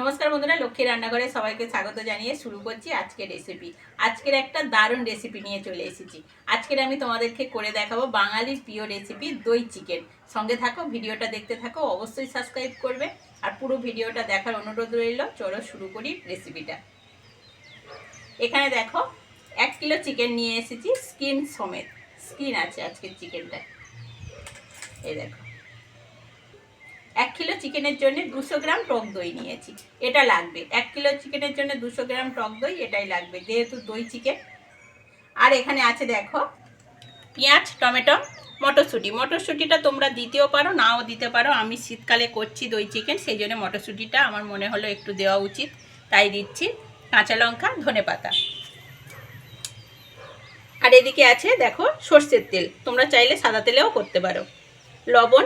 নমস্কার বন্ধুরা, লক্ষ্মী রান্নাঘরে সবাইকে স্বাগত জানিয়ে শুরু করছি আজকের রেসিপি আজকের একটা দারুণ রেসিপি নিয়ে চলে এসেছি। আজকের আমি তোমাদেরকে করে দেখাবো বাঙালির প্রিয় রেসিপি দই চিকেন সঙ্গে থাকো, ভিডিওটা দেখতে থাকো, অবশ্যই সাবস্ক্রাইব করবে। আর পুরো ভিডিওটা দেখার অনুরোধ রইল, চলো শুরু করি রেসিপিটা এখানে দেখো, এক কিলো চিকেন নিয়ে এসেছি স্কিন সমেত। স্কিন আছে আজকের চিকেনটা এই দেখো। কিলো চিকেনের জন্য দুশো গ্রাম টক দই নিয়েছি। এটা লাগবে। এক কিলো চিকেনের জন্য দুশো গ্রাম টক দই, এটাই লাগবে, যেহেতু দই চিকেন। আর এখানে আছে দেখো, পেঁয়াজ, টমেটো, মটরশুঁটি। মটরশুঁটিটা তোমরা দিতেও পারো, নাও দিতে পারো। আমি শীতকালে করছি দই চিকেন, সেই জন্য মটরশুঁটিটা আমার মনে হলো একটু দেওয়া উচিত। তাই দিচ্ছি কাঁচা লঙ্কা, ধনে পাতা। আর এদিকে আছে দেখো, সর্ষের তেল। তোমরা চাইলে সাদা তেলেও করতে পারো। লবণ,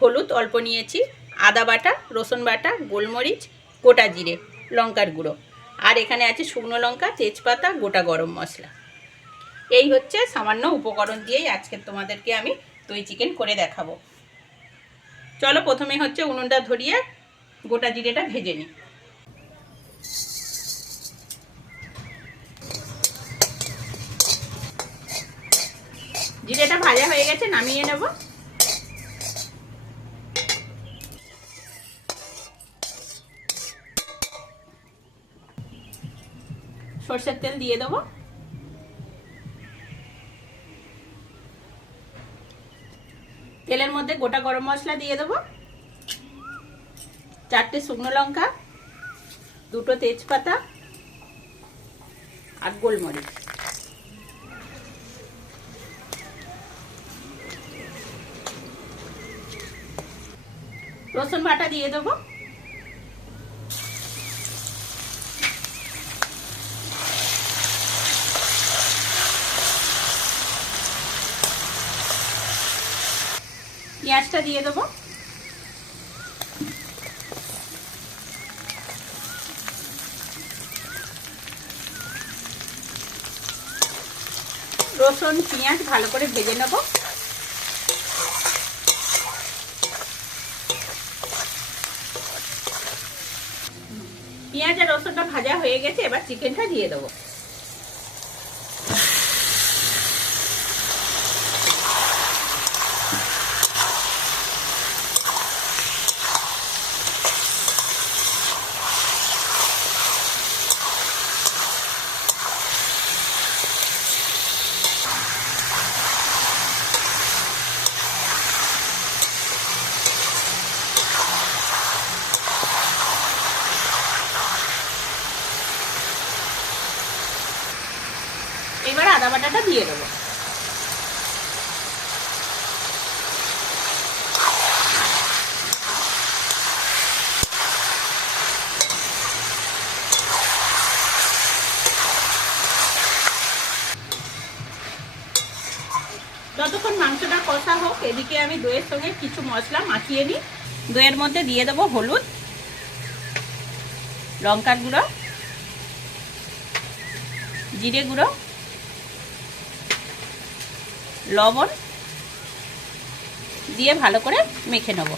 হলুদ অল্প নিয়েছি। আদা বাটা, রসুন বাটা, গোলমরিচ, গোটা জিরে, লঙ্কার গুঁড়ো। আর এখানে আছে শুকনো লঙ্কা, তেজপাতা, গোটা গরম মশলা। এই হচ্ছে সামান্য উপকরণ দিয়েই আজকে তোমাদেরকে আমি দই চিকেন করে দেখাবো। চলো প্রথমে হচ্ছে উনুনটা ধরিয়ে গোটা জিরেটা ভেজে নিই। জিরেটা ভাজা হয়ে গেছে, নামিয়ে নেব। সর্ষের তেল দিয়ে দেবো। তেলের মধ্যে গোটা গরম মশলা দিয়ে দেবো। চারটে শুকনো লঙ্কা, দুটো তেজপাতা আর গোলমরিচ। রসুন বাটা দিয়ে দেবো। পেঁয়াজটা দিয়ে দেবো। রসুন, পেঁয়াজ ভালো করে ভেজে নেব। পেঁয়াজ আর রসুনটা ভাজা হয়ে গেছে, এবার চিকেনটা দিয়ে দেবো এবার আদা বাটাটা দিয়ে দেবো। যতক্ষণ মাংসটা কষা হোক, এদিকে আমি দইয়ের সঙ্গে কিছু মশলা মাখিয়ে নিই। দইয়ের মধ্যে দিয়ে দেবো হলুদ, লঙ্কার গুঁড়ো, জিরে গুঁড়ো লবণ দিয়ে ভালো করে মেখে নেব।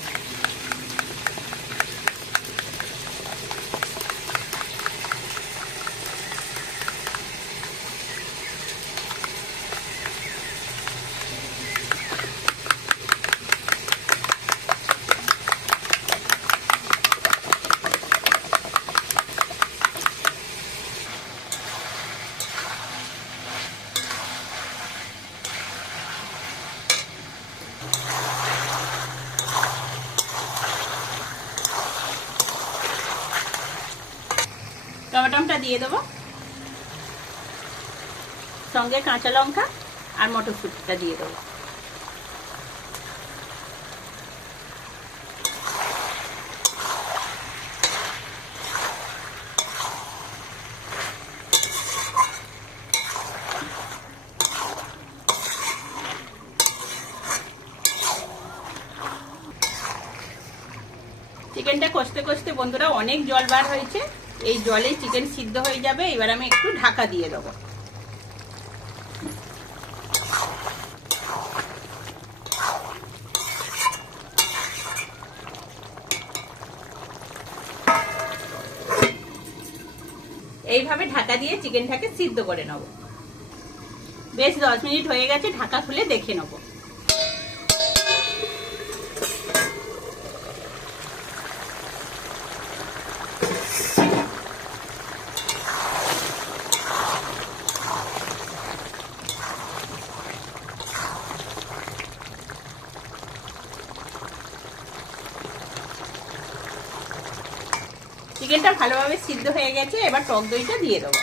টমেটোটা দিয়ে দেবো। সঙ্গে কাঁচা লঙ্কা আর মটরশুটিটা দিয়ে দেবো। চিকেনটা কষতে কষতে বন্ধুরা অনেক জল বার হয়েছে। এই জলে চিকেন সিদ্ধ হয়ে যাবে, এবার আমি একটু ঢাকা দিয়ে দেবো। এইভাবে ঢাকা দিয়ে চিকেনটাকে সিদ্ধ করে নেব। বেশ দশ মিনিট হয়ে গেছে, ঢাকা খুলে দেখে নেব। চিকেনটা ভালোভাবে সিদ্ধ হয়ে গেছে এবার টক দইটা দিয়ে দেবো।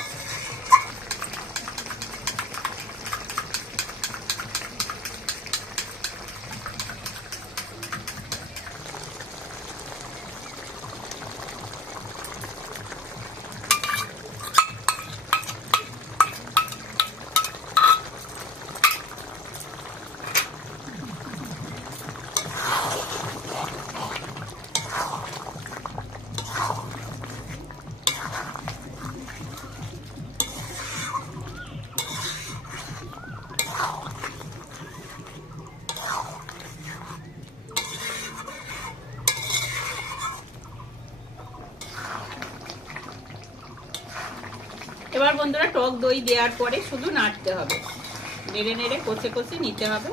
এবার বন্ধুরা টক দই দেওয়ার পরে শুধু নাড়তে হবে। নেড়ে নেড়ে কষে কষে নিতে হবে।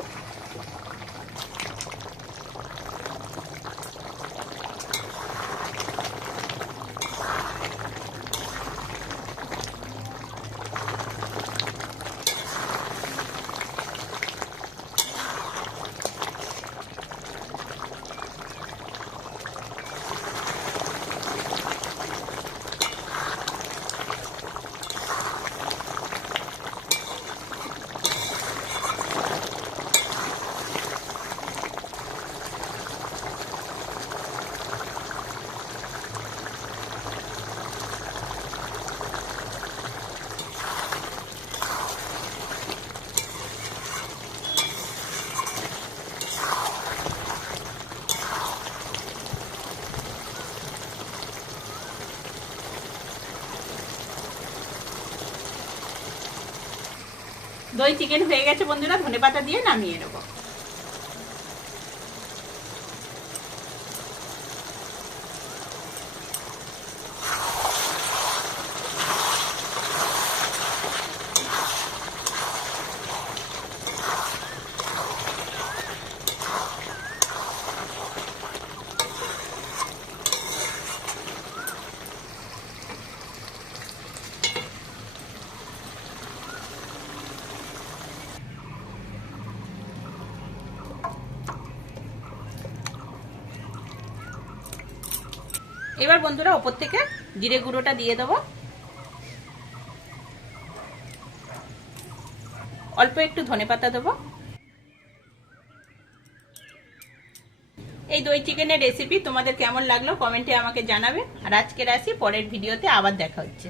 দই চিকেন হয়ে গেছে বন্ধুরা ধনে পাতা দিয়ে নামিয়ে নেব। এবার বন্ধুরা ওপর থেকে জিরে গুঁড়োটা দিয়ে দেবো। অল্প একটু ধনে পাতা দেবো। এই দই চিকেনের রেসিপি তোমাদের কেমন লাগল কমেন্টে আমাকে জানাবে। আর আজকের আসি পরের ভিডিওতে আবার দেখা হচ্ছে।